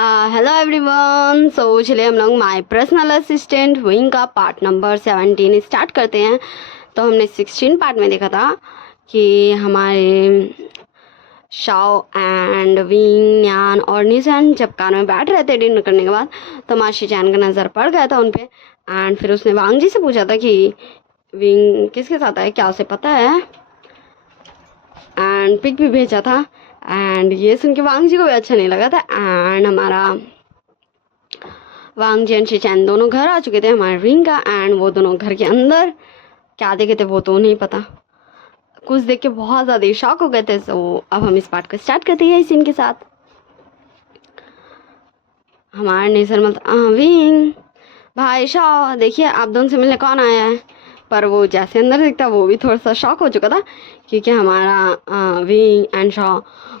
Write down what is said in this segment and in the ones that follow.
Hello everyone. चलिए हम लोग माय पर्सनल असिस्टेंट विंग का पार्ट नंबर 17 स्टार्ट करते हैं। तो हमने 16 पार्ट में देखा था कि हमारे शाओ एंड विंग न्यान और निशन जब कार में बैठ रहे थे डिनर करने के बाद, तो माशी चैन का नज़र पड़ गया था उन पे। एंड फिर उसने वांग जी से पूछा था कि विंग किसके साथ है, क्या उसे पता है। एंड पिक भी भेजा था। एंड ये सुन के वांग जी को भी अच्छा नहीं लगा था। एंड हमारा वांग जी एंड शिचैन दोनों घर आ चुके थे हमारे रिंग का। एंड वो दोनों घर के अंदर क्या देखे थे वो तो नहीं पता, कुछ देख के बहुत ज़्यादा शॉक हो गए थे। सो अब हम इस पार्ट को स्टार्ट करते हैं इस सीन के साथ। हमारे नेसर मत विंग भाई शाह, देखिए आप दोनों से मिलने कौन आया है। पर वो जैसे अंदर दिखता वो भी थोड़ा सा शॉक हो चुका था, क्योंकि हमारा विंग एंड शॉ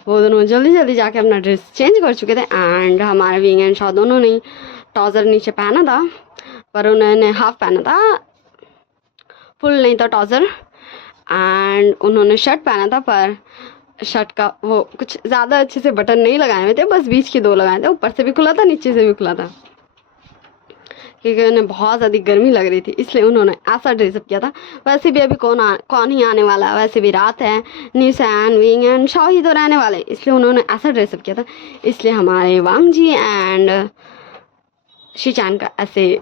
वो दोनों जल्दी जल्दी जाके अपना ड्रेस चेंज कर चुके थे। एंड हमारा विंग एंड शॉ दोनों ने ट्राउज़र नीचे पहना था, पर उन्होंने हाफ पहना था, फुल नहीं था ट्राउज़र। एंड उन्होंने शर्ट पहना था, पर शर्ट का वो कुछ ज़्यादा अच्छे से बटन नहीं लगाए हुए थे, बस बीच के दो लगाए थे, ऊपर से भी खुला था नीचे से भी खुला था, क्योंकि उन्हें बहुत ज़्यादा गर्मी लग रही थी, इसलिए उन्होंने ऐसा ड्रेसअप किया था। वैसे भी अभी कौन ही आने वाला है, वैसे भी रात है, निसान विंग एंड शॉ ही तो रहने वाले, इसलिए उन्होंने ऐसा ड्रेसअप किया था। इसलिए हमारे वांग जी एंड शिचान का ऐसे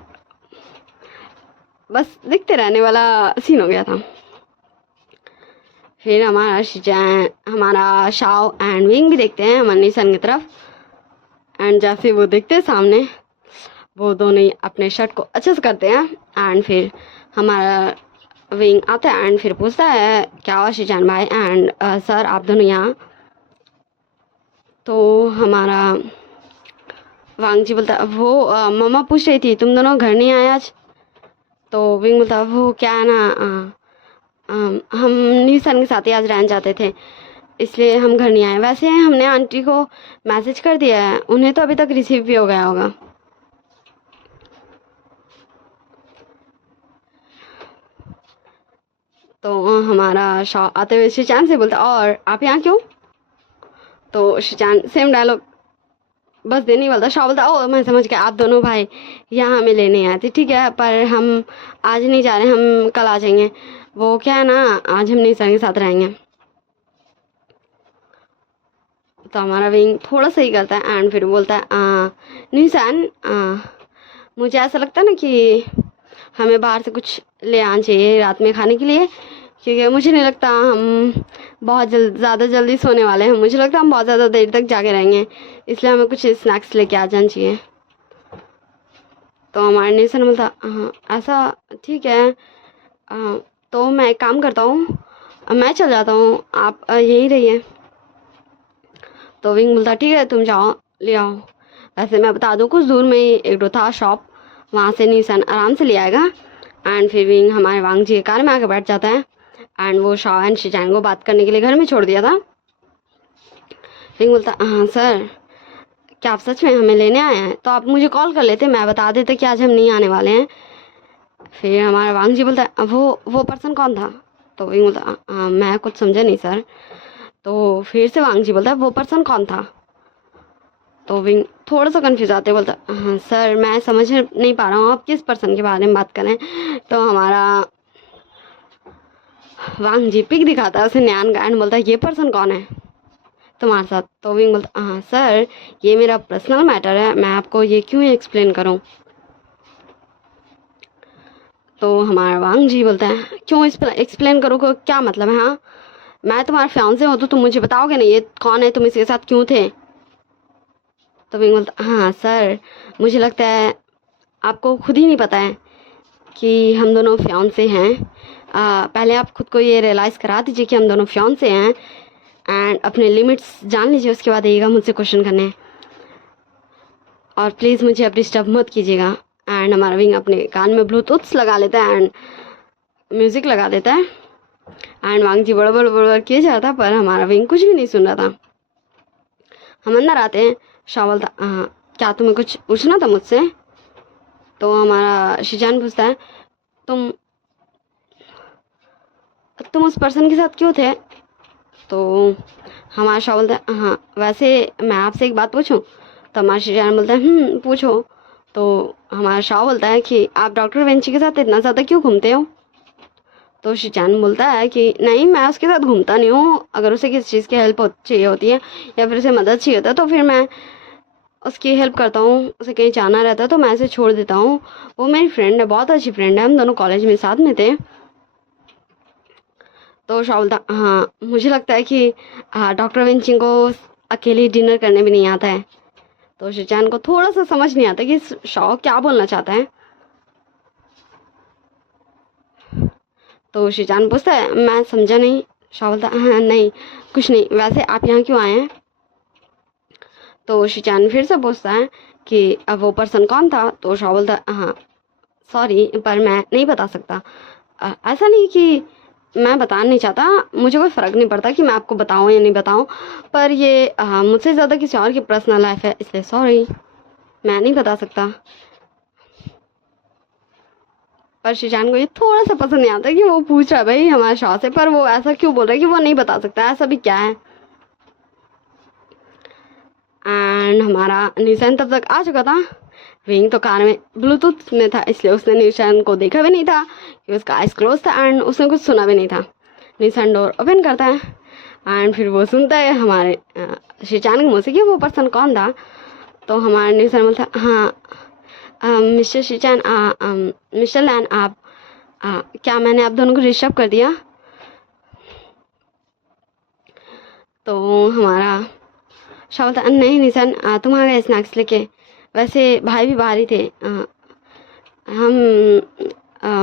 बस दिखते रहने वाला सीन हो गया था। फिर हमारा शाओ एंड विंग भी देखते हैं हमारे निसान की तरफ। एंड जैसे वो देखते हैं सामने, वो दोनों ही अपने शर्ट को अच्छे से करते हैं। एंड फिर हमारा विंग आता है एंड फिर पूछता है क्या हुआ शिचान भाई। एंड सर आप दोनों यहाँ। तो हमारा वांग जी बोलता वो मम्मा पूछ रही थी तुम दोनों घर नहीं आए आज। तो विंग बोलता वो क्या है ना, हम निशान के साथ ही आज रहना चाहते थे, इसलिए हम घर नहीं आए। वैसे हमने आंटी को मैसेज कर दिया है, उन्हें तो अभी तक रिसीव भी हो गया होगा। तो हमारा शाह आते हुए शिचान से बोलता और आप यहाँ क्यों। तो शिचान सेम डायलॉग बस देने ही वाला था। शाह बोलता ओ मैं समझ गया, आप दोनों भाई यहाँ हमें लेने आए थे, ठीक है, पर हम आज नहीं जा रहे, हम कल आ जाएंगे। वो क्या है ना, आज हम निशान के साथ रहेंगे। तो हमारा विंग थोड़ा सा ही करता है एंड फिर बोलता है निशान, मुझे ऐसा लगता है ना कि हमें बाहर से कुछ ले आना चाहिए रात में खाने के लिए, क्योंकि मुझे नहीं लगता हम बहुत ज़्यादा जल्दी सोने वाले हैं, मुझे लगता है हम बहुत ज़्यादा देर तक जागे रहेंगे, इसलिए हमें कुछ स्नैक्स लेके आ जाना चाहिए। तो हमारे नेसन बोलता हाँ ऐसा ठीक है, तो मैं एक काम करता हूँ, मैं चल जाता हूँ, आप यहीं रहिए। तो विंग बोलता ठीक है तुम जाओ ले आओ। वैसे मैं बता दूँ कुछ दूर में ही एक दो था शॉप, वहाँ से निशान आराम से ले आएगा। एंड फिर विंग हमारे वांग जी के कार में आकर बैठ जाता है। एंड वो शाओ एंड शिचान को बात करने के लिए घर में छोड़ दिया था। विंग बोलता हाँ सर, क्या आप सच में हमें लेने आए हैं, तो आप मुझे कॉल कर लेते, मैं बता देते कि आज हम नहीं आने वाले हैं। फिर हमारा वांग जी बोलता है वो पर्सन कौन था। तो विंग बोलता मैं कुछ समझा नहीं सर। तो फिर से वांग जी बोलता है वो पर्सन कौन था। तो विंग थोड़ा सा कंफ्यूज आते बोलता हाँ सर मैं समझ नहीं पा रहा हूँ आप किस पर्सन के बारे में बात करें। तो हमारा वांग जी पिक दिखाता है उसे न्यान का एंड बोलता है ये पर्सन कौन है तुम्हारे साथ। तो विंग बोलता हाँ सर ये मेरा पर्सनल मैटर है, मैं आपको ये क्यों एक्सप्लेन करूँ। तो हमारा वांग जी बोलता है क्यों एक्सप्लेन करूँ को क्या मतलब है, हाँ मैं तुम्हारे फियांसे हो तो तुम मुझे बताओगे ना ये कौन है, तुम इसके साथ क्यों थे। तो विंग बोलता हाँ सर मुझे लगता है आपको खुद ही नहीं पता है कि हम दोनों फियांसे हैं। पहले आप खुद को ये रियलाइज़ करा दीजिए कि हम दोनों फियांसे हैं एंड अपने लिमिट्स जान लीजिए, उसके बाद आइएगा मुझसे क्वेश्चन करने, और प्लीज़ मुझे अब डिस्टर्ब मत कीजिएगा। एंड हमारा विंग अपने कान में ब्लूटूथ लगा लेता है एंड म्यूज़िक लगा देता है। एंड वांग जी बड़बड़ किए जा रहा था, पर हमारा विंग कुछ भी नहीं सुन रहा था। हम अंदर आते हैं। शाह बोलता क्या तुम्हें कुछ पूछना था मुझसे। तो हमारा शिजान पूछता है तुम उस पर्सन के साथ क्यों थे। तो हमारा शाह बोलता है हाँ वैसे मैं आपसे एक बात पूछूं। तो हमारा शीजान बोलता है पूछो। तो हमारा शाह बोलता है कि आप डॉक्टर वेंची के साथ इतना ज़्यादा क्यों घूमते हो? तो शीजान बोलता है कि नहीं, मैं उसके साथ घूमता नहीं हूँ। अगर उसे किसी चीज़ की हेल्प चाहिए होती है या फिर उसे मदद चाहिए होता है तो फिर मैं उसकी हेल्प करता हूँ। उसे कहीं जाना रहता है तो मैं उसे छोड़ देता हूँ। वो मेरी फ्रेंड है, बहुत अच्छी फ्रेंड है, हम दोनों कॉलेज में साथ में थे। तो शाह बोलता हाँ, मुझे लगता है कि डॉक्टर वेंची को अकेले डिनर करने भी नहीं आता है। तो शीजान को थोड़ा सा समझ नहीं आता कि शाह क्या बोलना चाहता है। तो शीजान पूछता है मैं समझा नहीं। शाह बोलता हाँ नहीं कुछ नहीं, वैसे आप यहाँ क्यों आए हैं? तो शीजान फिर से पूछता है कि अब वो पर्सन कौन था? तो शाह बोलता हाँ सॉरी पर मैं नहीं बता सकता। ऐसा नहीं कि मैं बताना नहीं चाहता, मुझे कोई फ़र्क नहीं पड़ता कि मैं आपको बताऊं या नहीं बताऊं, पर ये मुझसे ज़्यादा किसी और की पर्सनल लाइफ है, इसलिए सॉरी मैं नहीं बता सकता। पर शीजान को ये थोड़ा सा पसंद नहीं आता कि वो पूछ रहा है भाई हमारे शाह से, पर वो ऐसा क्यों बोल रहा है कि वो नहीं बता सकता, ऐसा भी क्या है। एंड हमारा निशान तब तक आ चुका था। विंग तो कार में ब्लूटूथ में था, इसलिए उसने निशान को देखा भी नहीं था कि उसका आइस क्लोज था एंड उसने कुछ सुना भी नहीं था। निशान डोर ओपन करता है एंड फिर वो सुनता है हमारे शीजान के मुँह से कि वो पर्सन कौन था। तो हमारा निशान बोलता हाँ मिस्टर शीजान, मिस्टर लैन, आप क्या मैंने आप दोनों को डिस्टर्ब कर दिया? तो हमारा शाह बोलता नहीं निशान, तुम आ गए स्नैक्स लेके, वैसे भाई भी बाहर ही थे।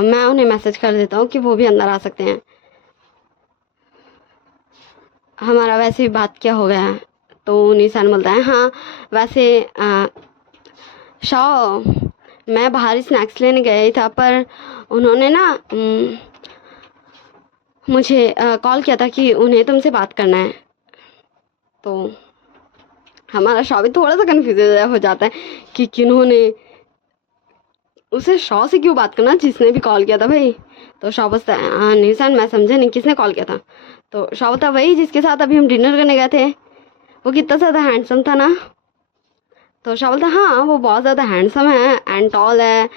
मैं उन्हें मैसेज कर देता हूँ कि वो भी अंदर आ सकते हैं। हमारा वैसे भी बात क्या हो गया है? तो निशान बोलता है हाँ वैसे शाह, मैं बाहर स्नैक्स लेने गया ही था, पर उन्होंने ना मुझे कॉल किया था कि उन्हें तुमसे बात करना है। तो हमारा शाह भी थोड़ा सा कन्फ्यूज हो जाता है कि किन्होंने उसे शाह से क्यों बात करना, जिसने भी कॉल किया था भाई। तो शाह बोलता है हाँ निशान मैं समझा नहीं, किसने कॉल किया था? तो शाह बोलता वही जिसके साथ अभी हम डिनर करने गए थे, वो कितना ज़्यादा हैंडसम था ना। तो शाह बोलता हाँ वो बहुत ज़्यादा हैंडसम है एंड टॉल है,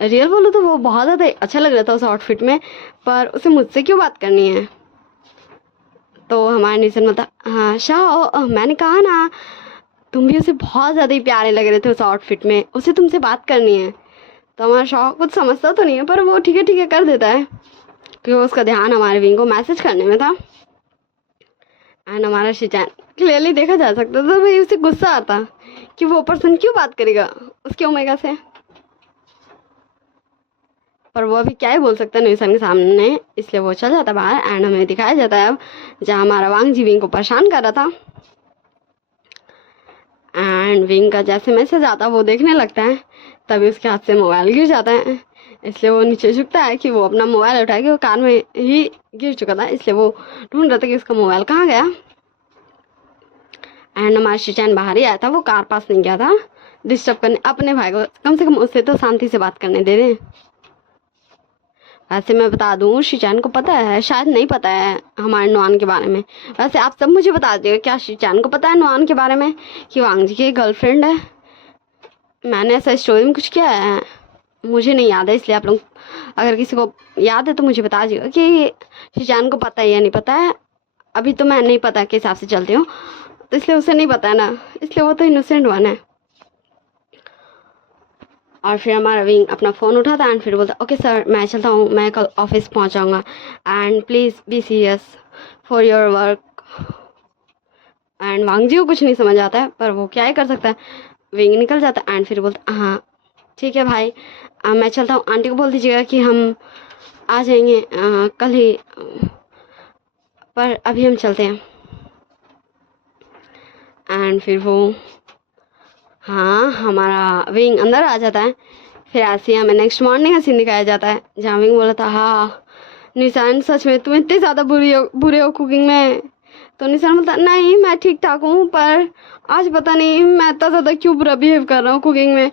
रियल बोलो तो वो बहुत ज़्यादा अच्छा लग रहा था उस आउटफिट में, पर उसे मुझसे क्यों बात करनी है? तो हमारा निशान बोलता हाँ शाह, मैंने कहा ना तुम भी उसे बहुत ज़्यादा ही प्यारे लग रहे थे उस आउटफिट में, उसे तुमसे बात करनी है। तो हमारा शाह कुछ समझता तो नहीं है, पर वो ठीक है कर देता है क्योंकि उसका ध्यान हमारे विंग को मैसेज करने में था। एंड हमारा शीजान क्लियरली देखा जा सकता था भाई उसे गुस्सा आता कि वो पर्सन क्यों बात करेगा उसके ओमेगा से, पर वो अभी क्या ही बोल सकता है निशान के सामने, इसलिए वो चल जाता बाहर। एंड हमें दिखाया जाता है अब जहाँ हमारा वांग जी विंग को परेशान कर रहा था। एंड विंग का जैसे मैसेज आता वो देखने लगता है, तभी उसके हाथ से मोबाइल गिर जाता है, इसलिए वो नीचे झुकता है कि वो अपना मोबाइल उठाए कि वो कार में ही गिर चुका था, इसलिए वो ढूंढ रहा था कि उसका मोबाइल कहाँ गया। एंड हमारा शीजान बाहर ही आया था, वो कार पास नहीं गया था डिस्टर्ब करने अपने भाई को, कम से कम उससे तो शांति से बात करने दे दें। वैसे मैं बता दूं शीजान को पता है, शायद नहीं पता है हमारे नुआन के बारे में। वैसे आप सब मुझे बता दीजिएगा क्या शीजान को पता है नुआन के बारे में कि वांग जी की गर्लफ्रेंड है? मैंने ऐसा स्टोरी में कुछ किया है, मुझे नहीं याद है, इसलिए आप लोग अगर किसी को याद है तो मुझे बता दीजिएगा कि शीजान को पता है या नहीं पता है। अभी तो मैं नहीं पता के हिसाब से चलती हूँ, तो इसलिए उसे नहीं पता है ना, इसलिए वो तो इनोसेंट वन है। और फिर हमारा विंग अपना फ़ोन उठाता एंड फिर बोलता ओके सर मैं चलता हूँ, मैं कल ऑफिस पहुँच जाऊँगा and please be serious for your work. And Wang ji को कुछ नहीं समझ आता है, पर वो क्या ही कर सकता है। विंग निकल जाता है एंड फिर बोलता हाँ ठीक है भाई, मैं चलता हूँ, आंटी को बोल दीजिएगा कि हम आ जाएंगे कल ही, पर अभी हम चलते हैं। एंड फिर वो हाँ हमारा विंग अंदर आ जाता है। फिर ऐसे ही हमें नेक्स्ट मॉर्निंग का सीन दिखाया जाता है जहाँ विंग बोला था हाँ निशान सच में तुम इतनी ज़्यादा बुरे हो कुकिंग में। तो निशान बोलता नहीं मैं ठीक ठाक हूँ, पर आज पता नहीं मैं इतना ज़्यादा क्यों बुरा बिहेव कर रहा हूँ कुकिंग में,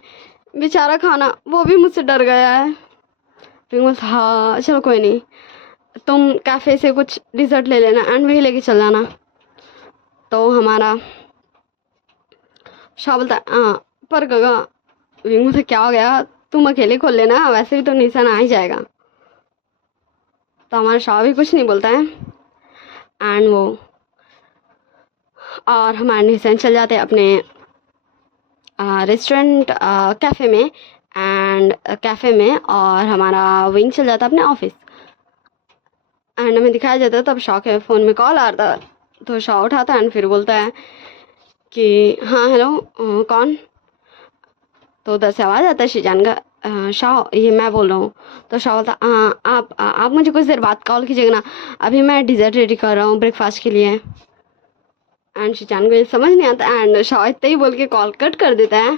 बेचारा खाना वो भी मुझसे डर गया है। विंग बोलता हाँ चलो कोई नहीं, तुम कैफ़े से कुछ डिज़र्ट ले लेना एंड वही लेके चल जाना। तो हमारा शाह बोलता है पर गगा। विंग बोलता क्या हो गया, तुम अकेले खोल लेना, वैसे भी तो निशान आ ही जाएगा। तो हमारा शाह भी कुछ नहीं बोलता है एंड वो और हमारे निशान चल जाते हैं अपने रेस्टोरेंट कैफ़े में एंड कैफ़े में, और हमारा विंग चल जाता है अपने ऑफिस। एंड हमें दिखाया जाता है तब शाह के फ़ोन में कॉल आ रहा था, तो शाह उठाता है एंड फिर बोलता है कि हाँ हेलो कौन। तो उधर से आवाज़ आता है शीजान का, शाह ये मैं बोल रहा हूँ। तो शाह बोलता आप मुझे कुछ देर बाद कॉल कीजिएगा ना, अभी मैं डिज़र्ट रेडी कर रहा हूँ ब्रेकफास्ट के लिए। एंड शीजान को ये समझ नहीं आता एंड शाह इतना ही बोल के कॉल कट कर देता है।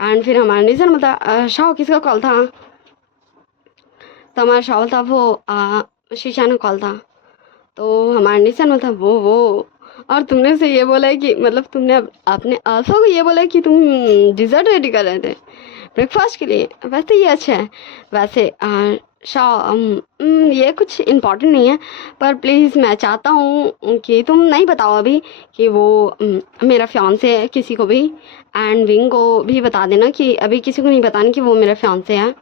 एंड फिर हमारा निशन बोलता शाह किसका कॉल था। तो हमारा शाह बोलता वो शीशान का कॉल था। तो हमारा निशन बोलता वो और तुमने उसे ये बोला है कि मतलब तुमने अपने अल्फा को ये बोला है कि तुम डिज़र्ट रेडी कर रहे थे ब्रेकफास्ट के लिए। वैसे ये अच्छा है, वैसे शाह ये कुछ इम्पोर्टेंट नहीं है, पर प्लीज़ मैं चाहता हूँ कि तुम नहीं बताओ अभी कि वो मेरा फियांसे है किसी को भी, एंड विंग को भी बता देना कि अभी किसी को नहीं बताना कि वो मेरा फियांसे है।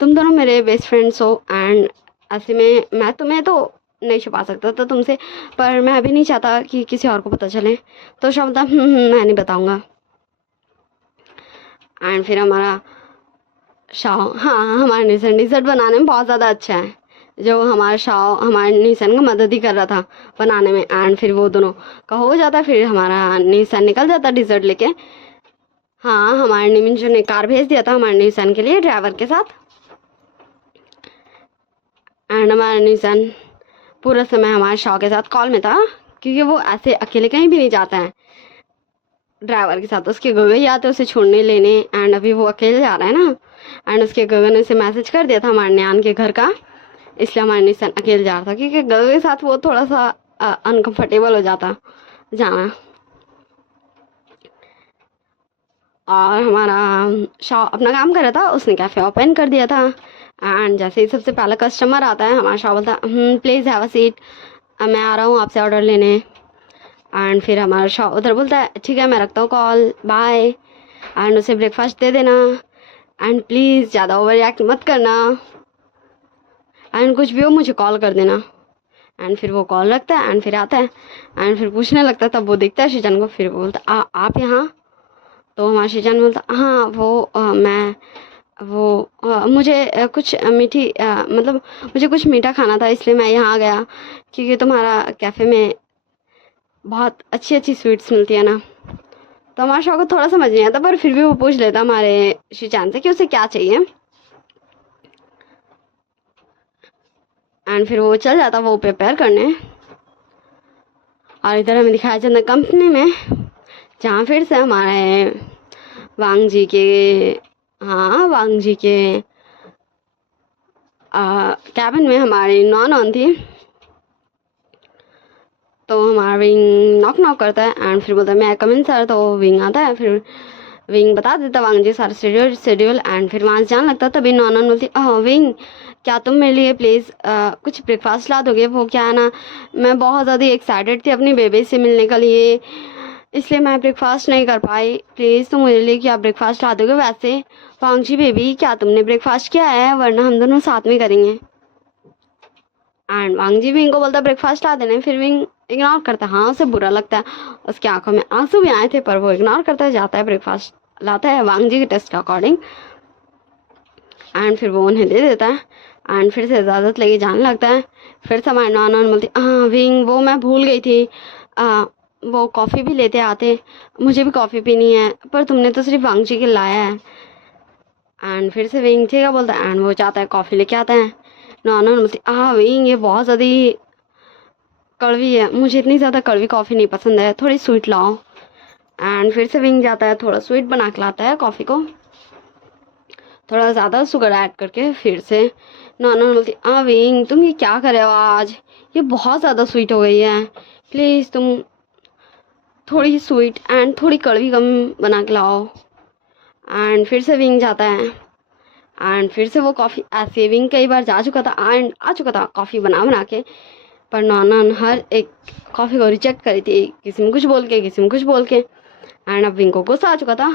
तुम दोनों मेरे बेस्ट फ्रेंड्स हो एंड ऐसे में मैं तुम्हें तो नहीं छुपा सकता था तुमसे, पर मैं अभी नहीं चाहता कि किसी और को पता चले। तो शाह बोलता मैं नहीं बताऊँगा। एंड फिर हमारा शाह हाँ हमारे निशन डिज़र्ट बनाने में बहुत ज़्यादा अच्छा है, जो हमारा शाह हमारे निशन का मदद ही कर रहा था बनाने में। एंड फिर वो दोनों का हो जाता, फिर हमारा निशन निकल जाता डिज़र्ट लेके। हाँ हमारे निमिंजो ने कार भेज दिया था हमारे निशन के लिए ड्राइवर के साथ। एंड हमारा निशन पूरा समय हमारे शाह के साथ कॉल में था, क्योंकि वो ऐसे अकेले कहीं भी नहीं जाता है ड्राइवर के साथ। उसके गगन ही आते उसे छोड़ने लेने, एंड अभी वो अकेले जा रहा है ना, एंड उसके गगन ने उसे मैसेज कर दिया था हमारे न्यान के घर का, इसलिए हमारे निशान अकेले जा रहा था, क्योंकि गगन के साथ वो थोड़ा सा अनकंफर्टेबल हो जाता जाना। और हमारा शाह अपना काम कर रहा था, उसने कैफ़े ओपन कर दिया था। एंड जैसे ही सबसे पहला कस्टमर आता है हमारा शाह बोलता प्लीज़ हैव अ सीट, मैं आ रहा हूँ आपसे ऑर्डर लेने। एंड फिर हमारा शाह उधर बोलता है ठीक है मैं रखता हूँ कॉल, बाय। एंड उसे ब्रेकफास्ट दे देना एंड प्लीज़ ज़्यादा ओवर रिएक्ट मत करना, एंड कुछ भी हो मुझे कॉल कर देना। एंड फिर वो कॉल रखता है एंड फिर आता है एंड फिर पूछने लगता है, तब वो देखता है शीजान को, फिर बोलता आप यहाँ। तो हमारा शीजान बोलता हाँ वो मैं वो मुझे कुछ मीठी मतलब मुझे कुछ मीठा खाना था, इसलिए मैं यहाँ आ गया, क्योंकि तुम्हारा कैफ़े में बहुत अच्छी अच्छी स्वीट्स मिलती है ना। तो हमारा शाह को थोड़ा समझ नहीं आता, पर फिर भी वो पूछ लेता हमारे शीजान से कि उसे क्या चाहिए। एंड फिर वो चल जाता वो प्रिपेयर करने। और इधर हमें दिखाया जाता कंपनी में, जहाँ फिर से हमारे वांग जी के कैबिन में हमारी नॉन थी। तो हमारा विंग नॉक नॉक करता है एंड फिर बोलता है मैं कम इन सर। तो विंग आता है, फिर विंग बता देता वांग जी सारा शेड्यूल एंड फिर वहाँ से जाने लगता। तभी नॉन बोलती विंग क्या तुम मेरे लिए प्लीज़ कुछ ब्रेकफास्ट ला दोगे। वो क्या है ना, मैं बहुत ज़्यादा एक्साइटेड थी अपनी बेबी से मिलने के लिए, इसलिए मैं ब्रेकफास्ट नहीं कर पाई, प्लीज़ तुम मेरे लिए क्या ब्रेकफास्ट ला दोगे। वैसे वांग जी बेबी क्या तुमने ब्रेकफास्ट किया है, वरना हम दोनों साथ में करेंगे। एंड वांग जी विंग को बोलता ब्रेकफास्ट ला देने, फिर विंग इग्नोर करता है। हाँ उसे बुरा लगता है, उसकी आंखों में आंसू भी आए थे, पर वो इग्नोर करता है, जाता है ब्रेकफास्ट लाता है वांग जी के टेस्ट के अकॉर्डिंग। एंड फिर वो उन्हें दे देता है एंड फिर से इजाज़त लेके जाने लगता है। फिर से हमारे नॉन बोलती हाँ विंग वो मैं भूल गई थी, वो कॉफ़ी भी लेते आते, मुझे भी कॉफ़ी पीनी है, पर तुमने तो सिर्फ वांग जी के लाया है। एंड फिर से विंग ठीक है बोलता है एंड वो चाहता है कॉफ़ी लेके आता है। नॉन बोलती विंग ये बहुत ज़्यादा कड़वी है, मुझे इतनी ज़्यादा कड़वी कॉफ़ी नहीं पसंद है, थोड़ी स्वीट लाओ। एंड फिर से विंग जाता है, थोड़ा स्वीट बना के लाता है कॉफ़ी को, थोड़ा ज़्यादा शुगर ऐड करके। फिर से नॉन बोलती विंग तुम ये क्या कर रहे हो आज, ये बहुत ज़्यादा स्वीट हो गई है, प्लीज़ तुम थोड़ी स्वीट एंड थोड़ी कड़वी कम बना के लाओ। एंड फिर से विंग जाता है एंड फिर से वो कॉफ़ी ऐसे विंग कई बार जा चुका था एंड आ चुका था कॉफ़ी बना के, पर नॉन हर एक कॉफ़ी को रिजेक्ट करी थी, किसी में कुछ बोल के किसी में कुछ बोल के। एंड अब विंग को गुस्सा आ चुका था।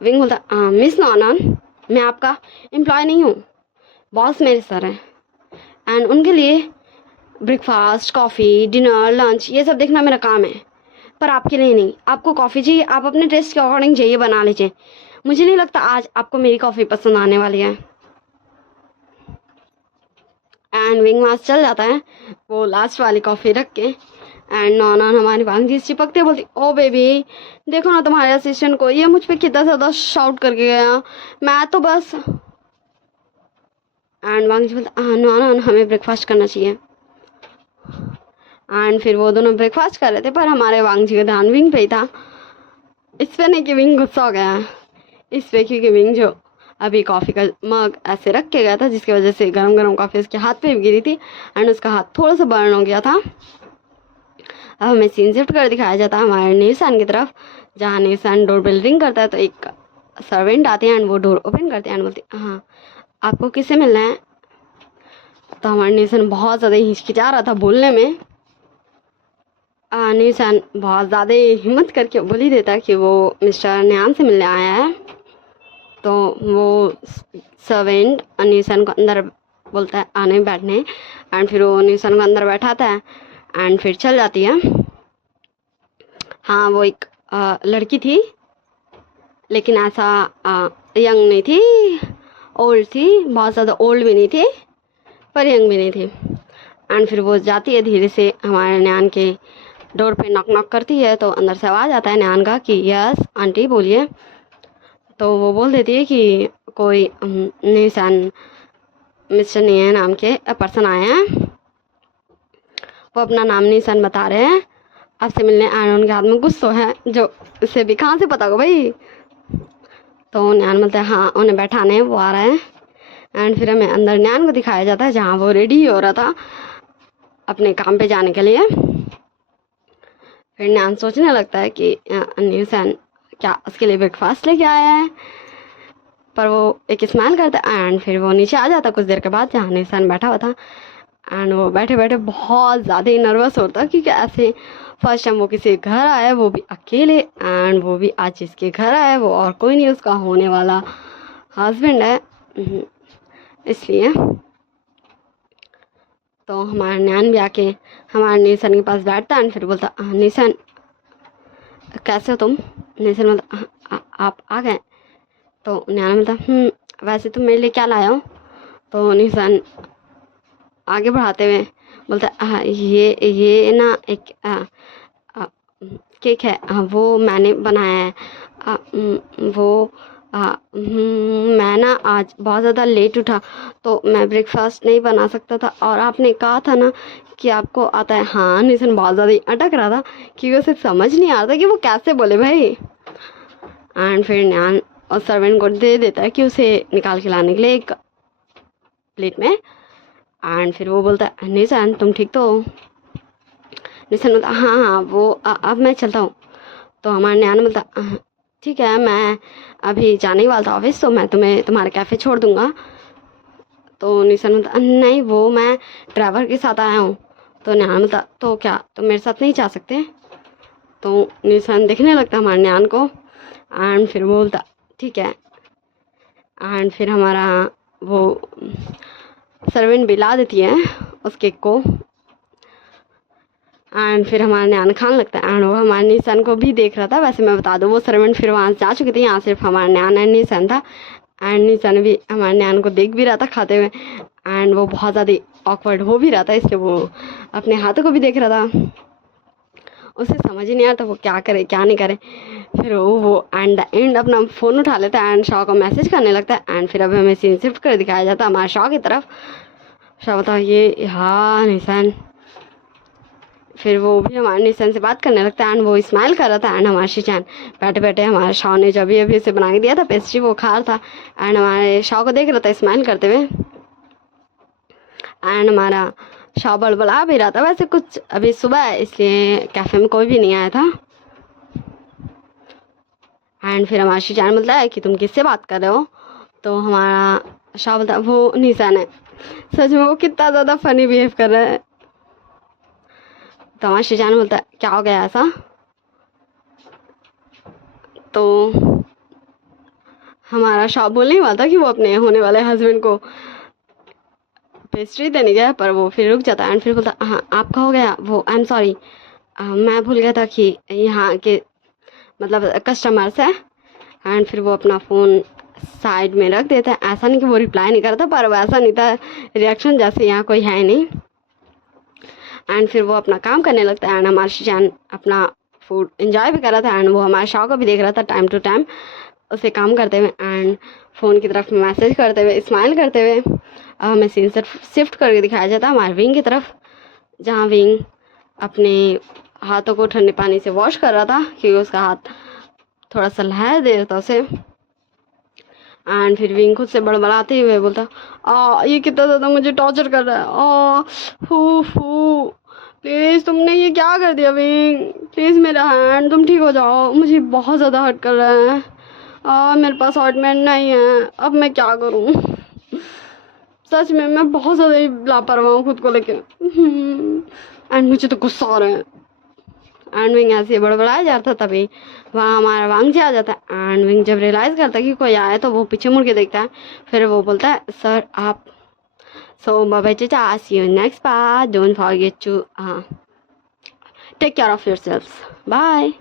विंग बोलता मिस नॉनन, मैं आपका एम्प्लॉय नहीं हूँ, बॉस मेरे सर हैं एंड उनके लिए ब्रेकफास्ट, कॉफ़ी, डिनर, लंच ये सब देखना मेरा काम है, पर आपके लिए नहीं। आपको कॉफ़ी चाहिए, आप अपने टेस्ट के अकॉर्डिंग चाहिए बना लीजिए। मुझे नहीं लगता आज आपको मेरी कॉफ़ी पसंद आने वाली है। एंड विंग मास चल जाता है वो लास्ट वाली कॉफ़ी रख के। एंड नॉनन हमारी वांग जी चिपकते बोलती ओ बेबी देखो ना तुम्हारे असिस्टेंट को, ये मुझ पे कितना ज़्यादा शाउट करके गया, मैं तो बस। एंड वांग जी बोलता नॉनन हमें ब्रेकफास्ट करना चाहिए। एंड फिर वो दोनों ब्रेकफास्ट कर रहे थे, पर हमारे वांग जी का ध्यान विंग पे ही था। इस पे नहीं कि विंग गुस्सा हो गया, इस पे क्योंकि विंग जो अभी कॉफ़ी का मग ऐसे रख के गया था जिसकी वजह से गरम गरम कॉफ़ी उसके हाथ पे भी गिरी थी एंड उसका हाथ थोड़ा सा बर्न हो गया था। अब हमें सीन शिफ्ट कर दिखाया जाता है हमारे नीसान की तरफ, जहाँ नीसान डोर बेल रिंग करता है तो एक सर्वेंट आते हैं एंड वो डोर ओपन करते हैं एंड बोलते हाँ आपको किससे मिलना है। तो हमारे नीसान बहुत ज़्यादा हिचकिचा रहा था बोलने में। नीसान बहुत ज़्यादा हिम्मत करके बोल ही देता कि वो मिस्टर न्यान से मिलने आया है। तो वो सर्वेंट नीसान को अंदर बोलता है आने बैठने एंड फिर वो नीसान को अंदर बैठाता है एंड फिर चल जाती है। हाँ वो एक लड़की थी, लेकिन ऐसा यंग नहीं थी, ओल्ड थी, बहुत ज़्यादा ओल्ड भी नहीं थी पर यंग भी नहीं थी। एंड फिर वो जाती है धीरे से हमारे न्यान के डोर पे नॉक नॉक करती है, तो अंदर से आवाज़ आता है न्यान का कि यस आंटी बोलिए। तो वो बोल देती है कि कोई नीसान मिस्टर निया नाम के पर्सन आए हैं, वो अपना नाम नीसान बता रहे हैं आपसे मिलने आए, उनके हाथ में कुछ तो है जो उसे भी कहाँ से पता होगा भाई। तो न्यान बोलते हैं हाँ उन्हें बैठाने वो आ रहे हैं। एंड फिर हमें अंदर न्यान को दिखाया जाता है जहाँ वो रेडी हो रहा था अपने काम पे जाने के लिए। फिर न्यान सोचने लगता है कि नीसान क्या उसके लिए ब्रेकफास्ट लेके आया है, पर वो एक स्माइल करता है एंड फिर वो नीचे आ जाता कुछ देर के बाद जहाँ नीसान बैठा हुआ था। एंड वो बैठे बैठे बहुत ज़्यादा ही नर्वस होता क्योंकि ऐसे फर्स्ट टाइम वो किसी के घर आया, वो भी अकेले, एंड वो भी आज जिसके घर आया वो और कोई नहीं उसका होने वाला हस्बैंड है। इसलिए तो हमारा न्यान भी आके हमारे नीसान के पास बैठता है एंड फिर बोलता नीसान कैसे हो तुम। नीसान बोलता आप आ गए। तो न्यान बोलता वैसे तुम मेरे लिए क्या लाया हो। तो नीसान आगे बढ़ाते हुए बोलता ये ना एक केक है, वो मैंने बनाया है। वो मैं ना आज बहुत ज़्यादा लेट उठा तो मैं ब्रेकफास्ट नहीं बना सकता था, और आपने कहा था ना कि आपको आता है। हाँ निशन बहुत ज़्यादा अटक रहा था क्योंकि उसे समझ नहीं आ रहा था कि वो कैसे बोले भाई। एंड फिर न्यान और सर्वेंट को दे देता है कि उसे निकाल के लाने के लिए एक प्लेट में। एंड फिर वो बोलता है निशान तुम ठीक तो हो। निशान बोलता हाँ हाँ वो अब मैं चलता हूँ। तो हमारे न्यान बोलता ठीक है मैं अभी जाने ही वाला था ऑफिस, तो मैं तुम्हें तुम्हारे कैफ़े छोड़ दूँगा। तो निशान बोलता नहीं वो मैं ड्राइवर के साथ आया हूँ। तो न्यान बोलता तो क्या तुम मेरे साथ नहीं जा सकते। तो निशान देखने लगता हमारे न्यान को एंड फिर बोलता ठीक है। एंड फिर हमारा वो सर्वेंट भी ला देती है उस केक को एंड फिर हमारा न्यान खाने लगता है। एंड वो हमारे निशान को भी देख रहा था। वैसे मैं बता दूँ वो सर्वेंट फिर वहाँ से जा चुकी थी, यहाँ सिर्फ हमारा न्यान एंड निशान था। एंड निशान भी हमारे न्यान को देख भी रहा था खाते हुए एंड वो बहुत ज़्यादा ऑकवर्ड हो भी रहा था, इसलिए वो अपने हाथों को भी देख रहा था। उसे समझ ही नहीं आता वो क्या करे क्या नहीं करे। फिर वो एंड अपना फ़ोन उठा लेता है एंड शॉ को मैसेज करने लगता है। एंड फिर अब हमें सीन शिफ्ट कर दिखाया जाता है हमारे शॉ की तरफ। शॉ बताओ ये हाँ निशान। फिर वो भी हमारे निशान से बात करने लगता है एंड वो स्माइल कर रहा था। एंड हमारे शिचान बैठे बैठे हमारे शॉ ने जब भी अभी उसे बना के दिया था पेस्ट्री वो खा रहा था एंड हमारे शॉ को देख रहा था स्माइल करते हुए। एंड हमारा शॉ बड़बड़ा भी रहा था। वैसे कुछ अभी सुबह है इसलिए कैफ़े में कोई भी नहीं आया था। एंड फिर हमारा शिचान बोलता है कि तुम किससे बात कर रहे हो। तो हमारा शॉ बोलता है वो निशान है। सच में वो कितना ज़्यादा फनी बिहेव कर रहा है। तो हमारा शिचान बोलता है क्या हो गया ऐसा। तो हमारा शॉप बोलने ही वाला था कि वो अपने होने वाले हस्बैंड को पेस्ट्री देने गया, पर वो फिर रुक जाता है एंड फिर बोलता हाँ आपका हो गया। वो आई एम सॉरी, मैं भूल गया था कि यहाँ के मतलब कस्टमर्स है। एंड फिर वो अपना फ़ोन साइड में रख देता है। ऐसा नहीं कि वो रिप्लाई नहीं करता, पर वैसा नहीं था रिएक्शन जैसे यहाँ कोई है नहीं। एंड फिर वो अपना काम करने लगता है एंड हमारा शिजान अपना फूड एंजॉय भी कर रहा था एंड वो हमारे शो को भी देख रहा था टाइम टू टाइम उसे काम करते हुए एंड फ़ोन की तरफ मैसेज करते हुए, स्माइल करते हुए। अब हमें सीन शिफ्ट करके दिखाया जाता है हमारे विंग की तरफ, जहाँ विंग अपने हाथों को ठंडे पानी से वॉश कर रहा था क्योंकि उसका हाथ थोड़ा सा लहर दे रहा था उसे। एंड फिर विंग खुद से बड़बड़ाते हुए बोलता ये कितना ज़्यादा मुझे टॉर्चर कर रहा है, फू प्लीज़ तुमने ये क्या कर दिया विंग, प्लीज़ मेरा हैंड, तुम ठीक हो जाओ, मुझे बहुत ज़्यादा हर्ट कर रहा है। मेरे पास ऑइंटमेंट नहीं है, अब मैं क्या करूँ। सच में मैं बहुत ज़्यादा ही लापरवाह हूँ खुद को लेके। एंड मुझे तो गुस्सा आ रहा है। एंड विंग ऐसे बड़बड़ाया जाता था, तभी वहाँ हमारा वांग जी आ जाता है। एंड विंग जब रियलाइज़ करता है कि कोई आया तो वो पीछे मुड़ के देखता है। फिर वो बोलता है सर आप, सो बाय चाचा, see you next part, don't forget to take care of yourselves, bye.